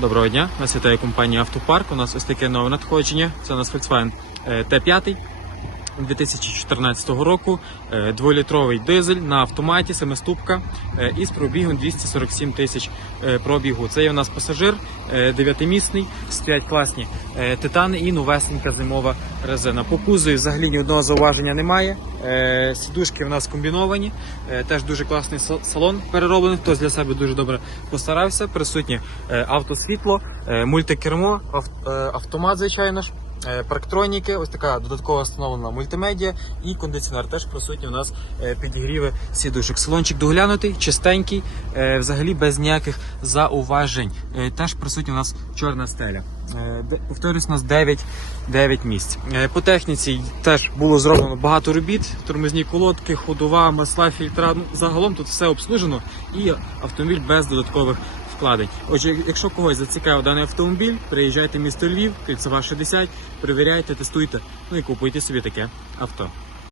Доброго дня. Нас вітає компанія Автопарк. У нас ось таке нове надходження. Це у нас Volkswagen е, T5 2014 року. Е, Дволітровий дизель на автоматі, семиступка е, із пробігом 247 тисяч е, пробігу. Це є у нас пасажир е, дев'ятимісний, стоять класні титани і новесенька зимова резина. По кузові взагалі ні одного зауваження немає. Сідушки в нас комбіновані. Теж дуже класний са- салон перероблений. Хтось для себе дуже добре постарався. Присутнє автосвітло, мультикермо, ав- автомат, звичайно ж. Е, Парктроніки, ось така додаткова встановлена мультимедіа і кондиціонер теж присутні у нас е, підігріви сідушок. Салончик доглянутий, чистенький, е, взагалі без ніяких зауважень. Теж присутня у нас чорна стеля. Повторюсь, у нас 9, 9 місць. По техніці теж було зроблено багато робіт: тормозні колодки, ходова, масла, фільтра. Ну, загалом тут все обслужено і автомобіль без додаткових вкладень. Отже, якщо когось зацікавив даний автомобіль, приїжджайте в місто Львів, кільцева 60, перевіряйте, тестуйте, ну і купуйте собі таке авто.